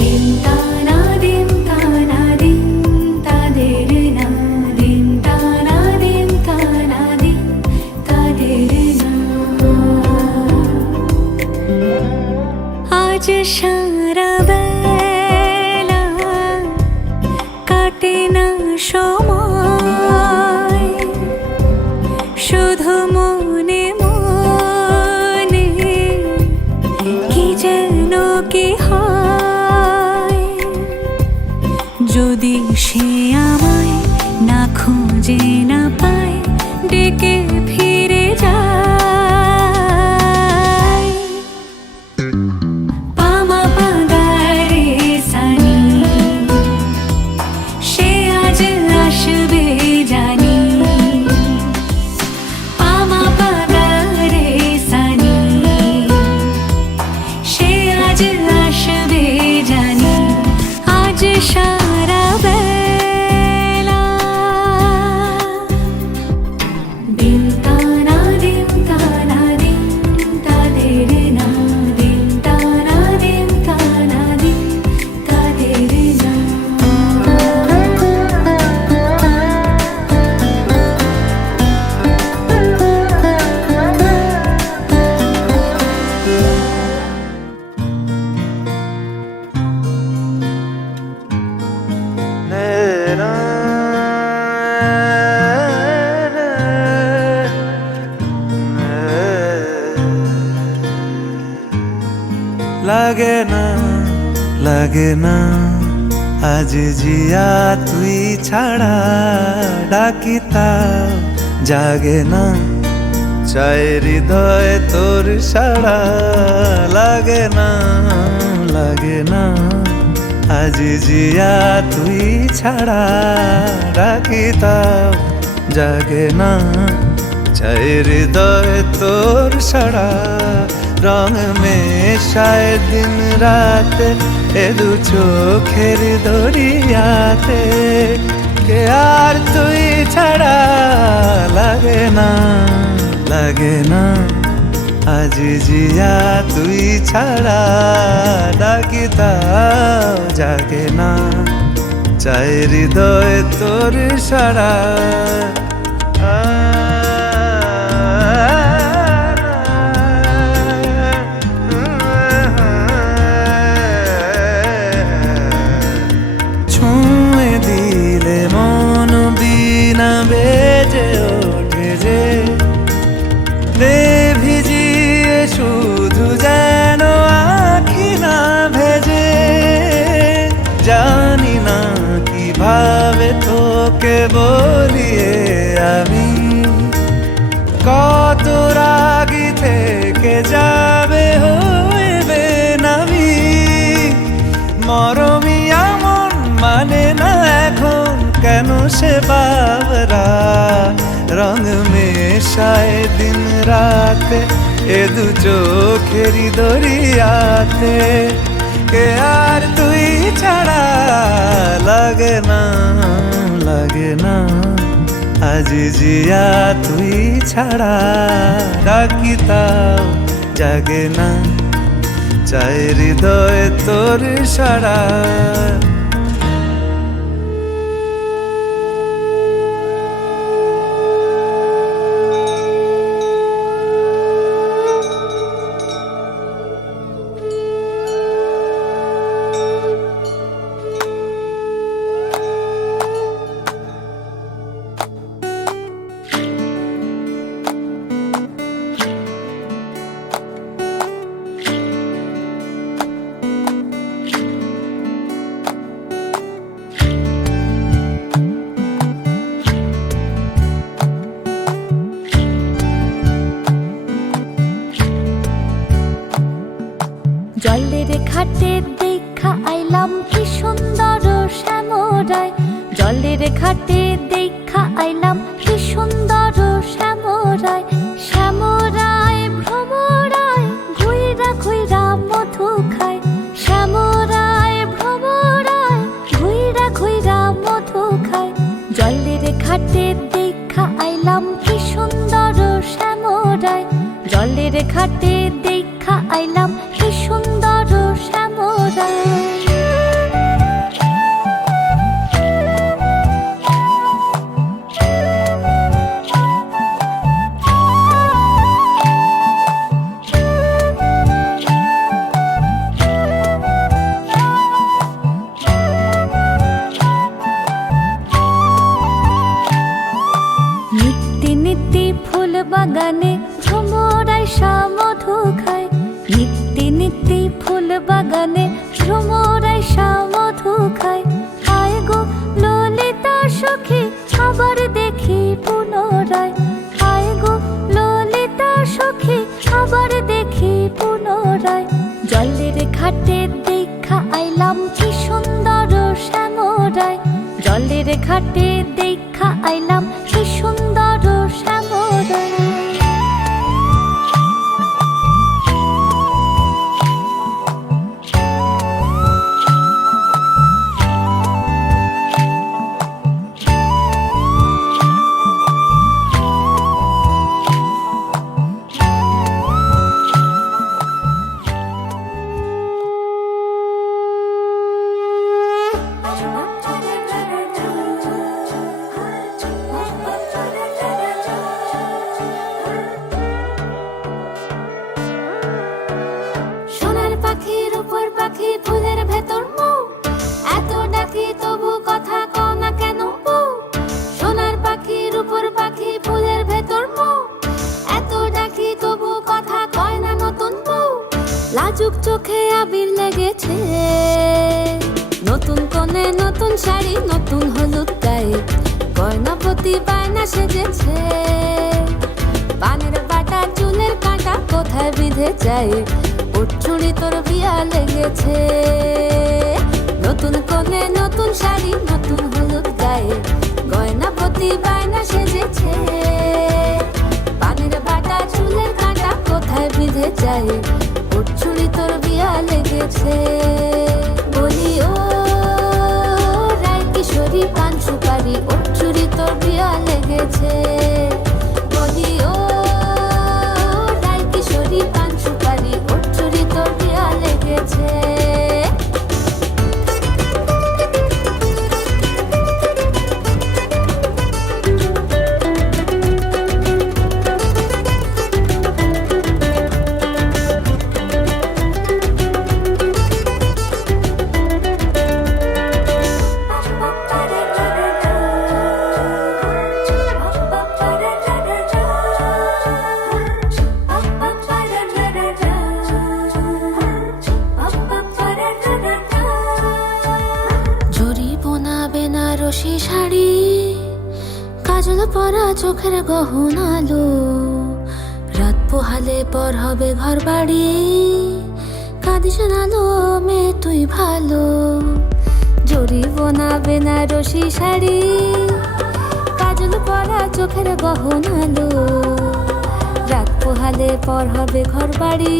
দিন তানা দিন তানা দিন তাদের না দিন তানা দিন তানা দিন তাদের না আজ সারা বেলা কাটে না সময় শুধু মনে মনে কি যেন কি হয় যদি সে আমায় না খুঁজে না পায় ডেকে ফিরে যায় পামা পাগারে সানি সে আজ আসবে জানি পামা পাগারে সানি সে আজ আসবে জানি আজ সারা বেলা দিন তানা দিন তানা দিন তাদের না দিন তানা দিন তানা দিন তাদের না লাগে না আজ জিয়া তুই ছাড়া ডাকি তাও জাগে না চাই হৃদয় তোর সাড়া লাগে না আজ জিয়া তুই ছাড়া ডাকি তাও জাগে না চাই হৃদয় তোর সাড়া রং মেশায় দিন রাতে এ দু চোখের দরিয়াতে কে আর তুই ছাড়া লাগে না আজ জিয়া তুই ছাড়া ডাকি তাও জাগে না চাই হৃদয় তোর সাড়া বেজে ওঠে যে দে ভিজিয়ে শুধু যেন আখি না ভেজে জানি না কিভাবে তোকে বলিয়ে আমি কত রাগি থেকে যাবে হইবে নামি মরমি এমন মানে না এখন কেন সে বাবরা রং মেশায় দিন রাতে এ দু চোখেরি দরিয়াতে কে আর তুই ছাড়া লাগে না আজ জিয়া তুই ছাড়া ডাকি তাও জাগে না চাই হৃদয় তোর সাড়া জলের ঘাটে দেখা আইলাম কি সুন্দর শ্যামরায় জলের ঘাটে দেখা আইলাম কি সুন্দর শ্যামরায় শ্যামরায় ভ্রমরায় ঘুইরা ঘুইরা মধু খায় শ্যামরায় ভ্রমরায় ঘুইরা ঘুইরা মধু খায় জলের ঘাটে দেখা আইলাম কি সুন্দর শ্যামরায় জলের ঘাটে দেখা আইলাম কি সুন্দর শ্যামরায় আইলাম কি সুন্দর শ্যামরায়, জলের ঘাটে দেখা আইলাম কি সুন্দর শ্যামরায়। সোনার পাখির উপর পাখি ফুলের ভেতর মৌ, এত ডাকি তবু কথা কও না কেন বউ। সোনার পাখির উপর পাখি ফুলের ভেতর মৌ, এত ডাকি তবু কথা কয় না নতুন বউ। লাজুক চোখে আবির লেগেছে, নতুন কোণে নতুন শাড়ি নতুন হলুদ গায়ে, গয়না প্রতি বায়না সেজেছে। পানের বাটা চুলের কাঁটা কোথায় বিঁধে যায়, চুড়ি তোর বিয়া লেগেছে। নতুন কোণে নতুন শাড়ি নতুন হলুদ গায়ে, গয়না প্রতি বায়না সেজেছে। পানের বাটা চুলের কাঁটা কোথায় বিঁধে যায়, চুড়ি তোর বিয়া লেগেছে। বলি ও রায় কিশোরী পান সুপারি, চুড়ি তোর বিয়া লেগেছে। বলি ও রায় কিশোরী পান সুপারি, চুড়ি তোর বিয়া লেগেছে। বেনারসি শাড়ি, কাজল পরা চোখের গহনালো, রাত পোহালে পর হবে ঘর বাড়ি, কাঁদিস নালো মেয়ে তুই ভালো। জরি বোনা বেনারসি শাড়ি, কাজল পরা চোখের গহনালো, রাত পোহালে পর হবে ঘর বাড়ি,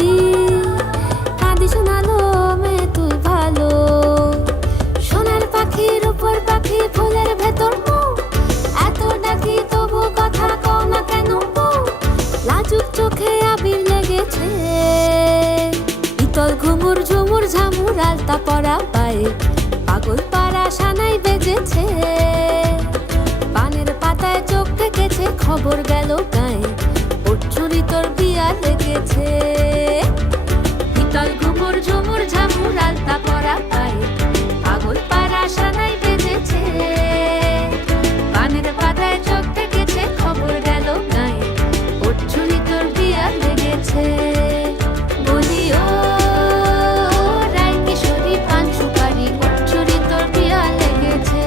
কাঁদিস নালো মেয়ে তুই ভালো। সোনার পাখির উপর পাখি ফুলের ভেতর মৌ, এত ডাকি তবু কথা কও না কেন বউ। লাজুক চোখে আবির লেগেছে, ইতল ঘুমুর ঝুমুর ঝামুর আলতা পরা পায়ে, পাগল পাড়া সানাই বেজেছে। পানের পাতায় চোখ থেকেছে, খবর গেল গায়ে, চুরি তোর বিয়া লেগেছে। ইতল ঘুমুর ঝুমুর ঝামুর আলতা পরা পায়ে, পাগল পাড়া সানাই বেজেছে। পানের পাতায় চোখ থেকেছে, খবর গেল গায়ে, চুরি তোর বিয়া লেগেছে। বলি ও রায় কিশোরী পান সুপারি, চুরি তোর বিয়া লেগেছে।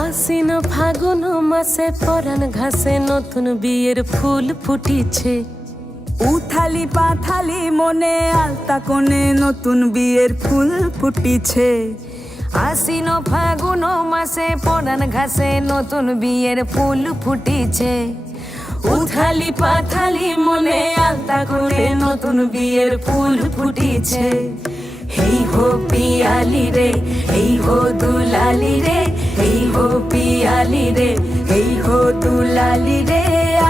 আশ্বিন ফাগুন মাসে পরাণ ঘাসে নতুন বিয়ের ফুল ফুটিছে। উথালি পাথালি মনে আলতা কোণে নতুন বিয়ের ফুল ফুটিছে। আশ্বিন ফাগুন মাসে পরাণ ঘাসে নতুন বিয়ের ফুল ফুটিছে। উথালি পাথালি মনে আলতা কোণে নতুন বিয়ের ফুল ফুটিছে। হেই হো পিয়ালি রে, হেই হো দুলালি রে, হেই হো পিয়ালি রে, এই হো দুলালি রে,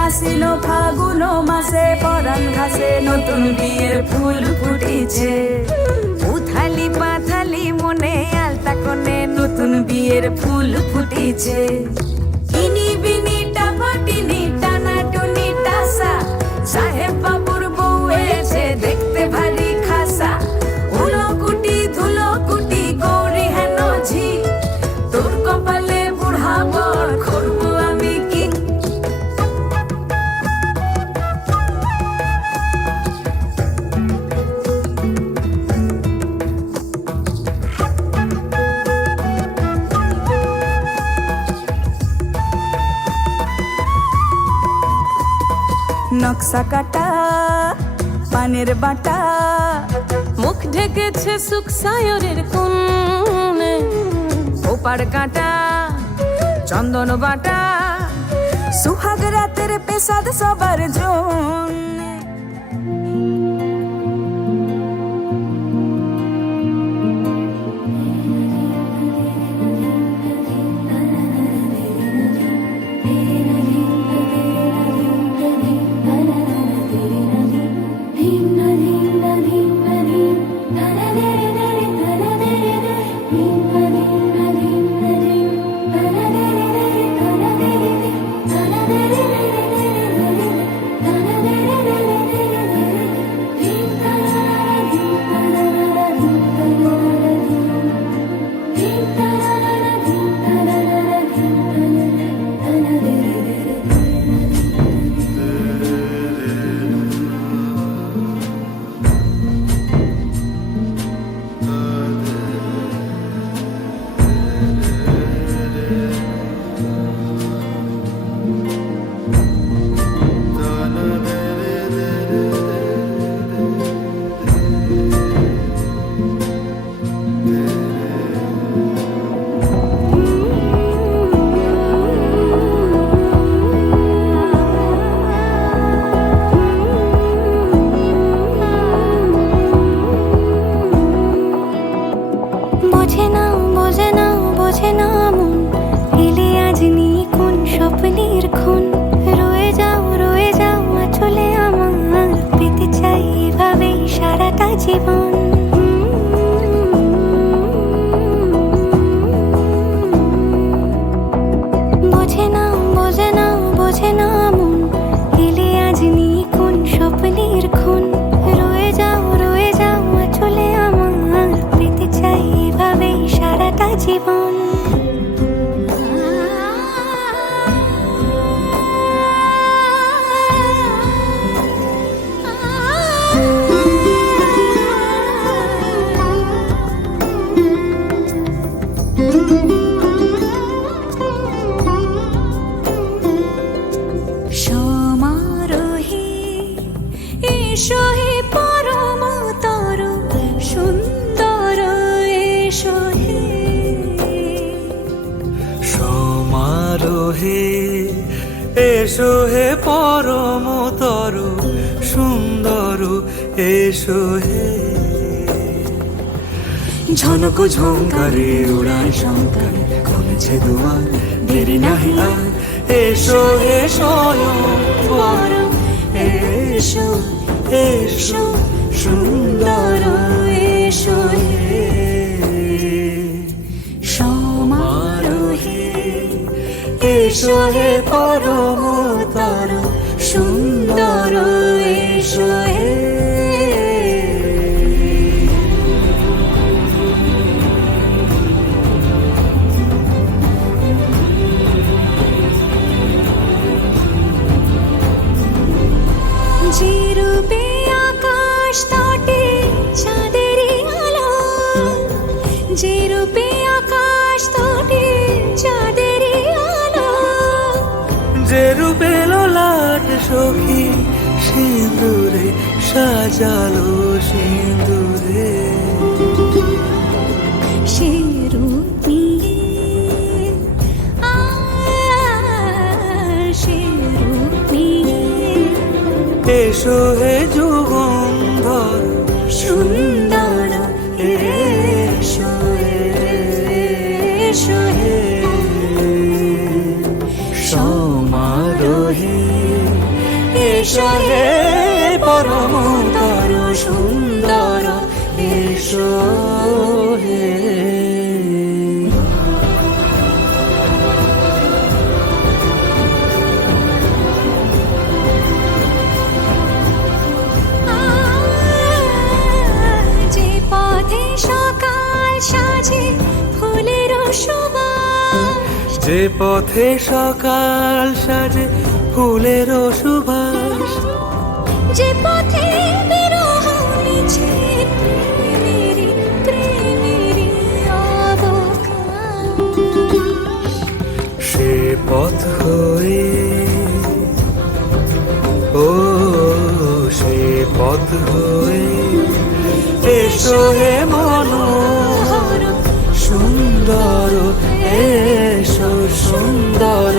আসিল ফাগুন মাসে পরাণ ঘাসে নতুন বিয়ের ফুল ফুটিছে। উথালি পাথালি মনে আলতা কোণে নতুন বিয়ের ফুল ফুটিছে। ইনি বিনি টাপাটিনি টানা টুনি টাসা, সাহেব বাবুর বউ এসে দেখতে ভারী খাসা। উলো কুটি ধুলো কুটি গৌরী হেন ঝি, তোর কপালে বুড়া বর করবো আমি কি। নকশা কাটা পান ধানের বাটা, মুখ ঢেকেছে সুখ সায়রের কোণে, ওপার কাটা চন্দন বাটা, সুহাগ রাতের পেশাদ সবার জন্য। বোঝে না বোঝে না বোঝে না মন, এলে আজ নিয়ে কোন স্বপ্নের খুন। রয়ে যাও চলে আমার, পেতে চাই এভাবেই সারাটা জীবন। বোঝে না বোঝে না বোঝে না মন, এলে আজ নিয়ে কোন স্বপ্নের খুন। রয়ে যাও চলে আমার, পেতে চাই এভাবেই সারাটা জীবন। সমারোহে এসো হে পরমতর সুন্দর, এসো হে সমারোহে এসো হে পরমতর সুন্দর, এসো হে। ঝনক ঝঙ্কারে উড়ায় শঙ্কারে, খুলেছে দুয়ার দেরি নাহি আর। এসো হে স্বয়ংবর, এসো এসো সুন্দর, এসো হে। সমারোহে এসো হে পরমতর সুন্দর, এসো হে। যে রূপে আকাশ তটে চাঁদেরই আলো, যে রূপে আকাশ তটে চাঁদেরই আলো। যে রূপে ললাট সখী সিঁদুরে সাজালো, সিঁদুরে সে রূপ নিয়ে সে রূপ নিয়ে এসো হে যুগন্ধর সুন্দর, এসো এসো হে। সমারোহে এসো হে পরমতর সুন্দর, এসো হে। যে পথে সকাল সাজে ফুলের সুবাস, যে পথে সকাল সাজে ফুলের সুবাস, যে পথে বিরহ মিছে প্রেমেরই অবকাশ। সে পথ হয়ে, ও সে পথ হয়ে এসো হে মনোহর সুন্দর এসো সুন্দর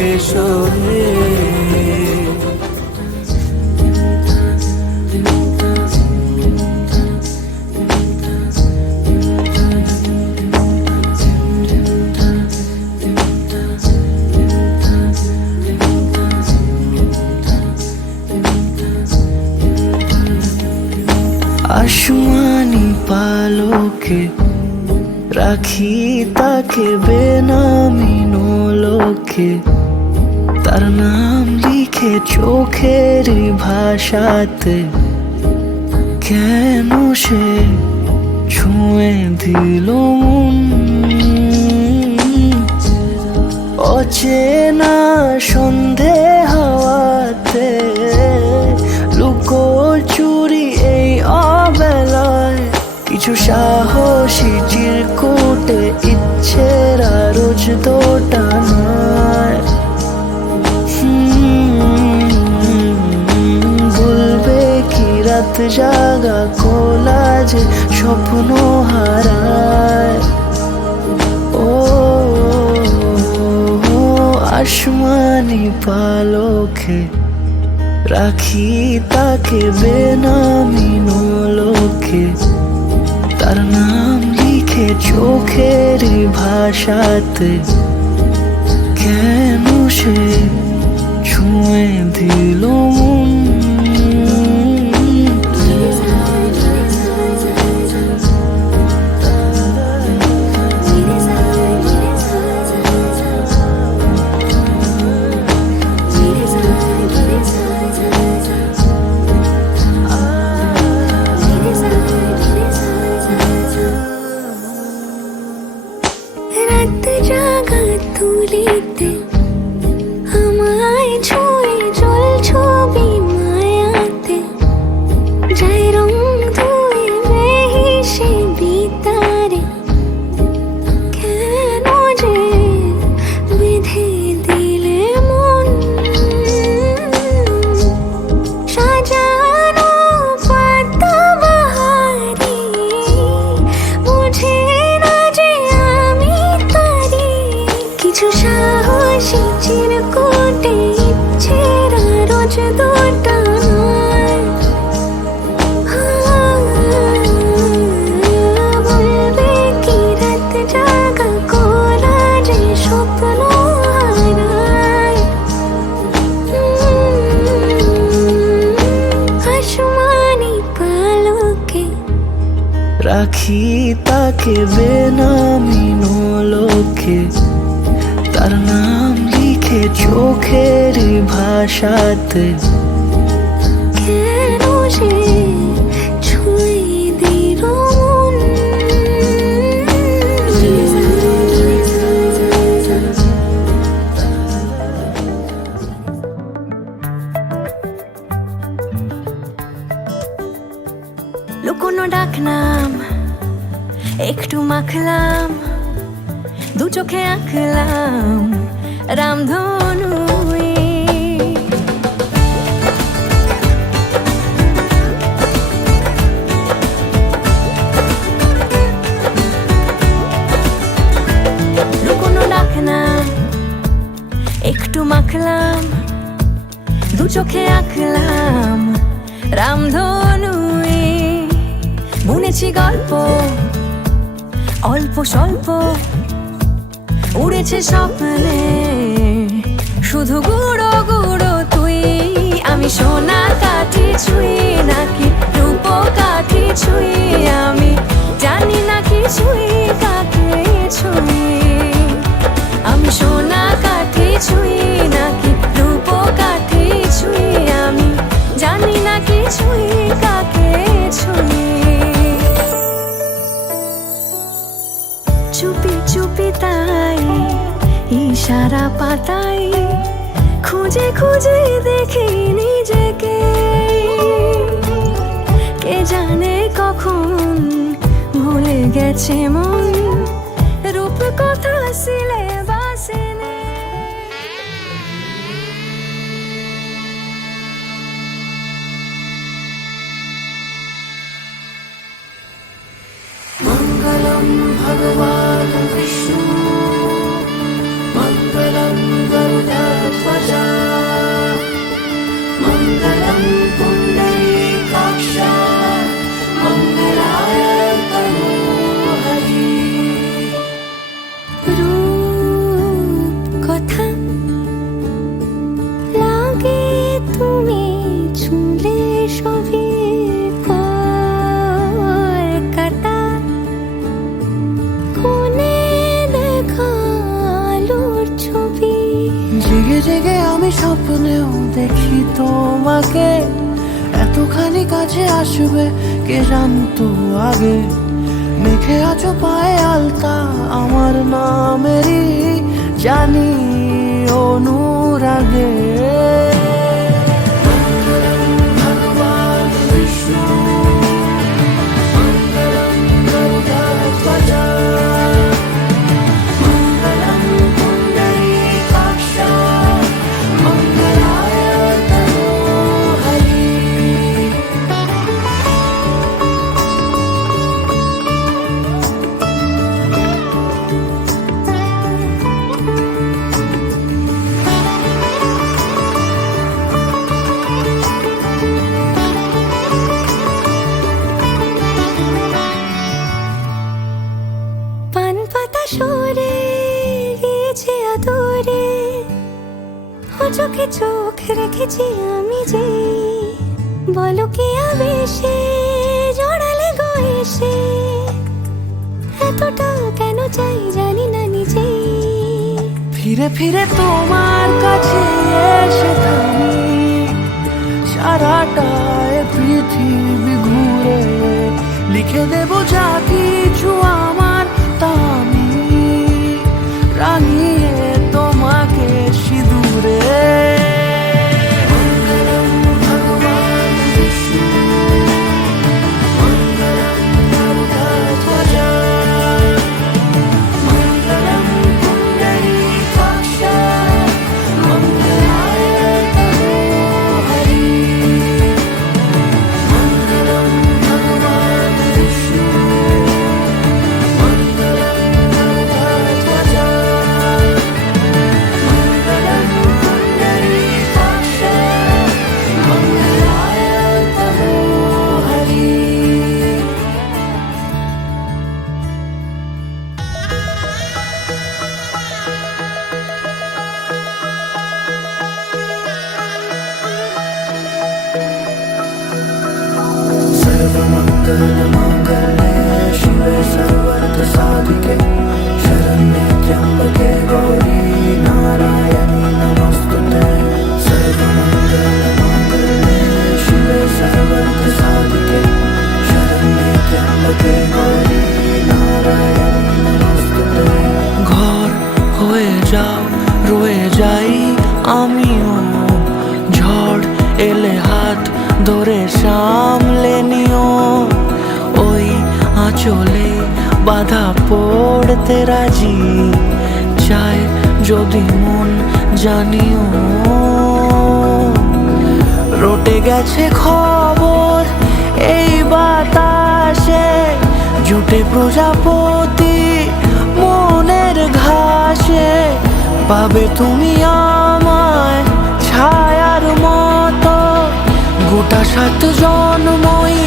এসো হে আসমানি পালকে রাখি তাকে বেনামি নোলকে তার নাম লিখে চোখের ভাষাতে কেন সে ছুঁয়ে দিল মন অচেনা সন্ধে হাওয়াতে লুকো চুরি এই অবেলায় কিছু সাহসী চিরকুটে ইচ্ছের রোজ দোটানায় বলবে কি রাত জাগা কোলাজে স্বপ্ন হারায় ও আসমানি পালকে রাখি তাকে বেনামি নোলকে তার নাম লিখে চোখের ভাষাতে কেন সে ছুঁয়ে দিল মন রাত জাগা তুলিতে আমায় ছুঁয়ে জল ছবি মায়াতে যাই রং ধুয়ে বেহিসে বিতারে কেন যে বেঁধে দিলে মন সাজানো পাতা বাহারি বুঝে না যে আমি তারি কিছু সাহসী চিরকুটে ইচ্ছের রোজ দোটানায় বলবে কি রাত জাগা কোলাজে স্বপ্ন হারায় আসমানি পালকে রাখি তাকে বেনামি নোলকে তার নাম লিখে চোখের ভাষাতে কেন সে ছুঁয়ে দিল মন লুকোনো ডাকনাম একটু মাখলাম দু চোখে আঁকলাম রামধনু লুকোনো ডাকনাম একটু মাখলাম দু চোখে আঁকলাম রামধনু বুনেছি গল্প অল্প স্বল্প উড়েছে স্বপ্নে শুধু গুঁড়ো গুঁড়ো তুই আমি সোনা কাঠি ছুঁই নাকি রূপ কাঠি ছুঁই আমি জানি না কি ছুঁই কাকে ছুঁই আমি সোনা কাঠি ছুঁই নাকি রূপ কাঠি ছুঁই আমি জানি না কি ছুঁই কাকে ছুঁই চুপি চুপি তাই ইশারা পাতাই খুঁজে খুঁজে দেখি নিজেকে কে জানে কখন ভুলে গেছে মন রূপ কথা সিলেবাসে নেই। মঙ্গলম ভগবান বিষ্ণু মঙ্গলম গরুড়ধ্বজা মঙ্গলম পুণ্ডরীকাক্ষ মঙ্গলায় তনুহরি। রূপ কথা লাগে তুমি ছুঁলে সবই কাটা কোনে দেখা আলোর ছবি। জেগে জেগে আমি স্বপ্নেও দেখি তোমাকে, এতখানি কাছে আসবে কে জানতো আগে। মেখে আছো পায়ে আলতা আমার নামেরই, জানি অনুরাগে। মঙ্গলম ভগবান বিষ্ণু মঙ্গলম গরুড়ধ্বজা মঙ্গলম পুণ্ডরীকাক্ষ মঙ্গলায় তনুহরি। পান পাতা সরে গিয়েছে আদরে, ও চোখে চোখ রেখেছি আমি যে। বলো কি আবেশে জড়ালে গো এসে, এতটা কেন চাই জানি না নিজে। ফিরে ফিরে তোমার কাছে এসে থামি, সারাটা এ পৃথিবী ঘুরে লিখে দেব যা কিছু আমার, তা আমি রাঙিয়ে তোমাকে সিঁদুরে। মঙ্গলম ভগবান বিষ্ণু মঙ্গলম গরুড়ধ্বজা মঙ্গলম পুণ্ডরীকাক্ষ মঙ্গলায় তনুহরি। মঙ্গলম ভগবান বিষ্ণু মঙ্গলম গরুড়ধ্বজা মঙ্গলম পুণ্ডরীকাক্ষ মঙ্গলায় তনুহরি। सर्वमङ्गलमाङ्गल्ये शिवे सर्वार्थसाधिके शरण्ये त्र्यम्बके गौरी नारायणी नमोस्तुते। सर्वमङ्गलमाङ्गल्ये शिवे सर्वार्थसाधिके शरण्ये त्र्यम्बके गौरी नारायणी नमोस्तुते। ঘর হয়ে যাও রয়ে যাই আমিও, ঝড় এলে হাত ধরে সামলে নিও। ওই আঁচলে বাধা পড়তে রাজি, চাই যদি মন জানিও। রটে গেছে খবর এই বাতাসে, জুটে প্রজাপতি মনের ঘাসে। পাবে তুমি আমায় ছায়ার মতো, গোটা 7 জন্মই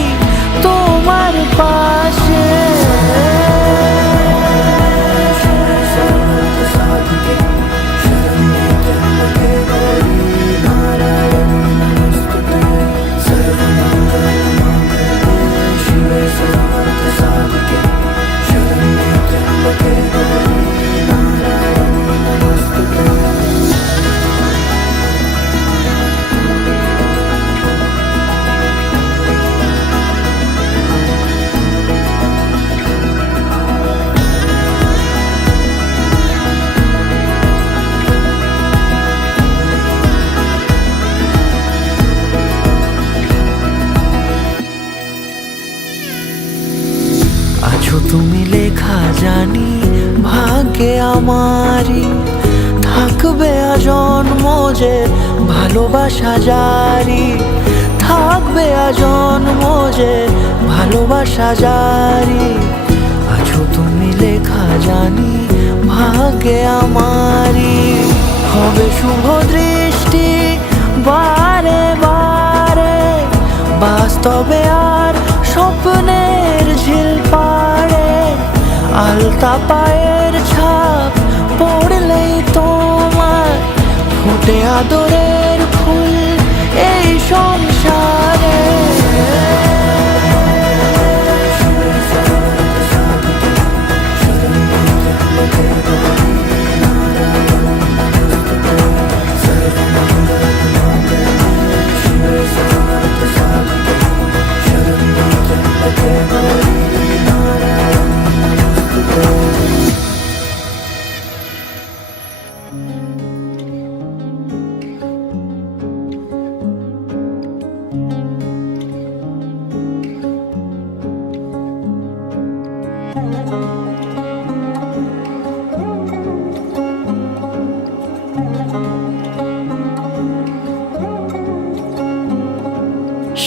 তোমার পাশে। তুমি লেখা জানি ভাগ্যে আমারই, থাকবে আজন্ম যে ভালোবাসা জারি। থাকবে আজন্ম যে ভালোবাসা জারি। আজ আছো তুমি লেখা জানি ভাগ্যে আমারই। হবে শুভ দৃষ্টি বারে বারে, বাস্তবে আর স্বপ্নের ঝিল পাড়ে। আলতা পায়ের ছাপ পড়লেই তোমার ফোটে আদরের ফুল এই সংসারে।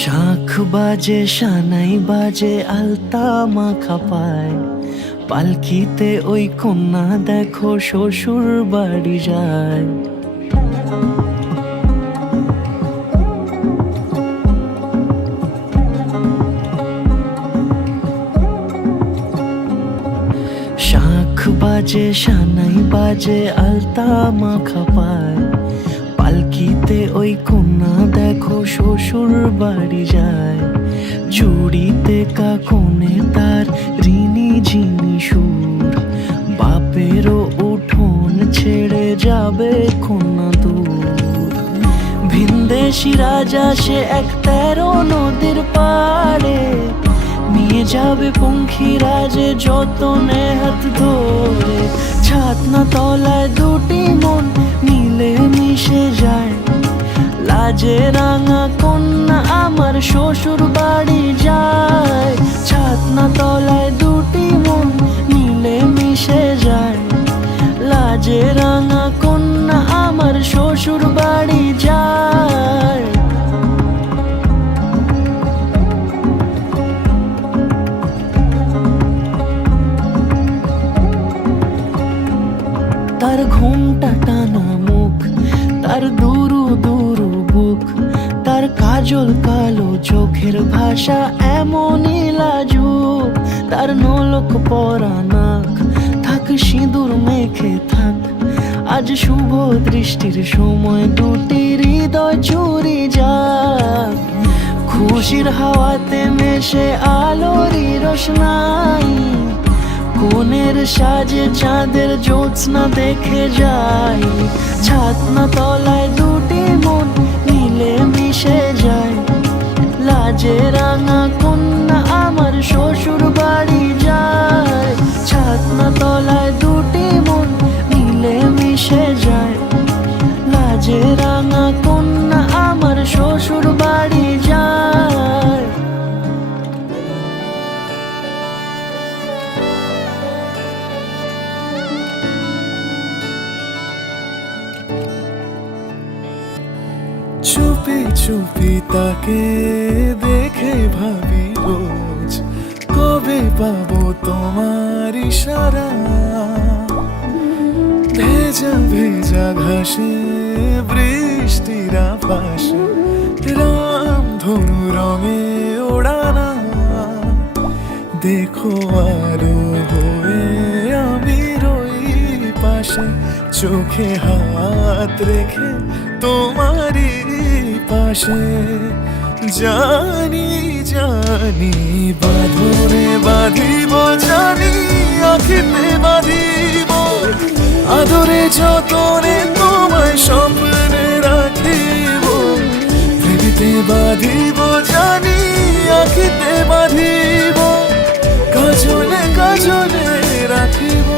শাঁখ বাজে সানাই বাজে আলতা মাখা পায়, পালকিতে ওই কন্যা দেখো শ্বশুর বাড়ি যায়। শাঁখ বাজে সানাই বাজে আলতা মাখা পায়, পালকিতে ওই কন্যা দেখো শ্বশুর বাড়ি যায়। জুড়িতে কাকনে তার ঋণী ঝিনি সুর, বাপেরও উঠোন ছেড়ে যাবে কন্যা দূর। ভিনদেশি রাজা সে ১৩ নদীর পাড়ে, নিয়ে যাবে পঙ্খী রাজে যতনে হাত ধরে। ছাতনা তলায় দুটি মন মিলে মিশে যায়, লাজে রাঙা কন্যা আমার শ্বশুর বাড়ি যায়। ছাতনা তলায় দুটি মন মিলে মিশে যায়, লাজে রাঙা কন্যা আমার শ্বশুর বাড়ি যায়। তার ঘুমটা টানা মুখ, তার দুরু দুরু বুক, তার কাজল কালো চোখের ভাষা এমনই লাজুক। তার নলক পরা নাক, থাক সিঁদুর মেখে থাক। আজ শুভ দৃষ্টির সময় দুটি হৃদয় চুরি যাক। খুশির হাওয়াতে মেশে আলোরই রোশনাই, কোণের সাজে চাঁদের জ্যোৎস্না দেখে যাই। ছাতনা তলায় দুটি মন মিলে মিশে যায়, লাজে রাঙা কন্যা আমার শ্বশুর বাড়ি যায়। ছাতনা তলায় দুটি মন মিলে মিশে যায়, লাজে রাঙা কন্যা আমার শ্বশুর বাড়ি যায়। চুপি চুপি তাকে দেখে ভাবি রোজ, কবে পাবো তোমার ইশারা। ভেজা ভেজা ঘাসে বৃষ্টির আভাসে, রামধনু রঙে ওড়ানা। দেখো আরো হয়ে আমি রই পাশে, চোখে হাত রেখে তোমারই পাশে। জানি জানি বাঁধনে বাঁধিব, জানি আখিতে বাঁধিব। আদরে যতনে তোমায় স্বপ্নে রাখিব, ভেবেতে বাঁধিব, জানি আখিতে বাঁধিব। কাজলে কাজলে রাখিব।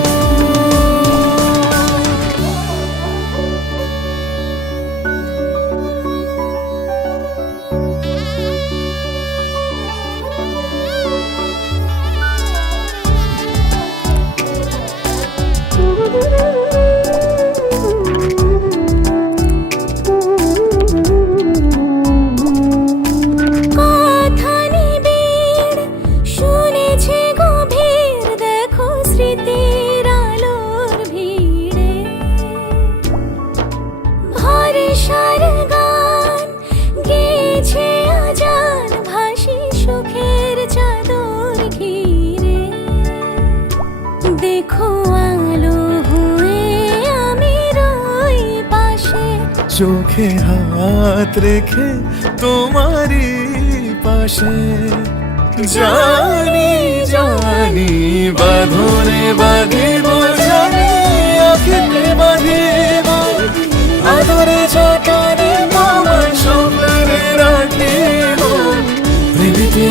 কথা নিবিড় চোখে হাত রেখে তোমারই পাশে। জানি জানি বাঁধনে বাঁধিব, জানি আঁখিতে বাঁধিব, আদরে যতনে তোমায় স্বপ্নে রাখিব, প্রেমেতে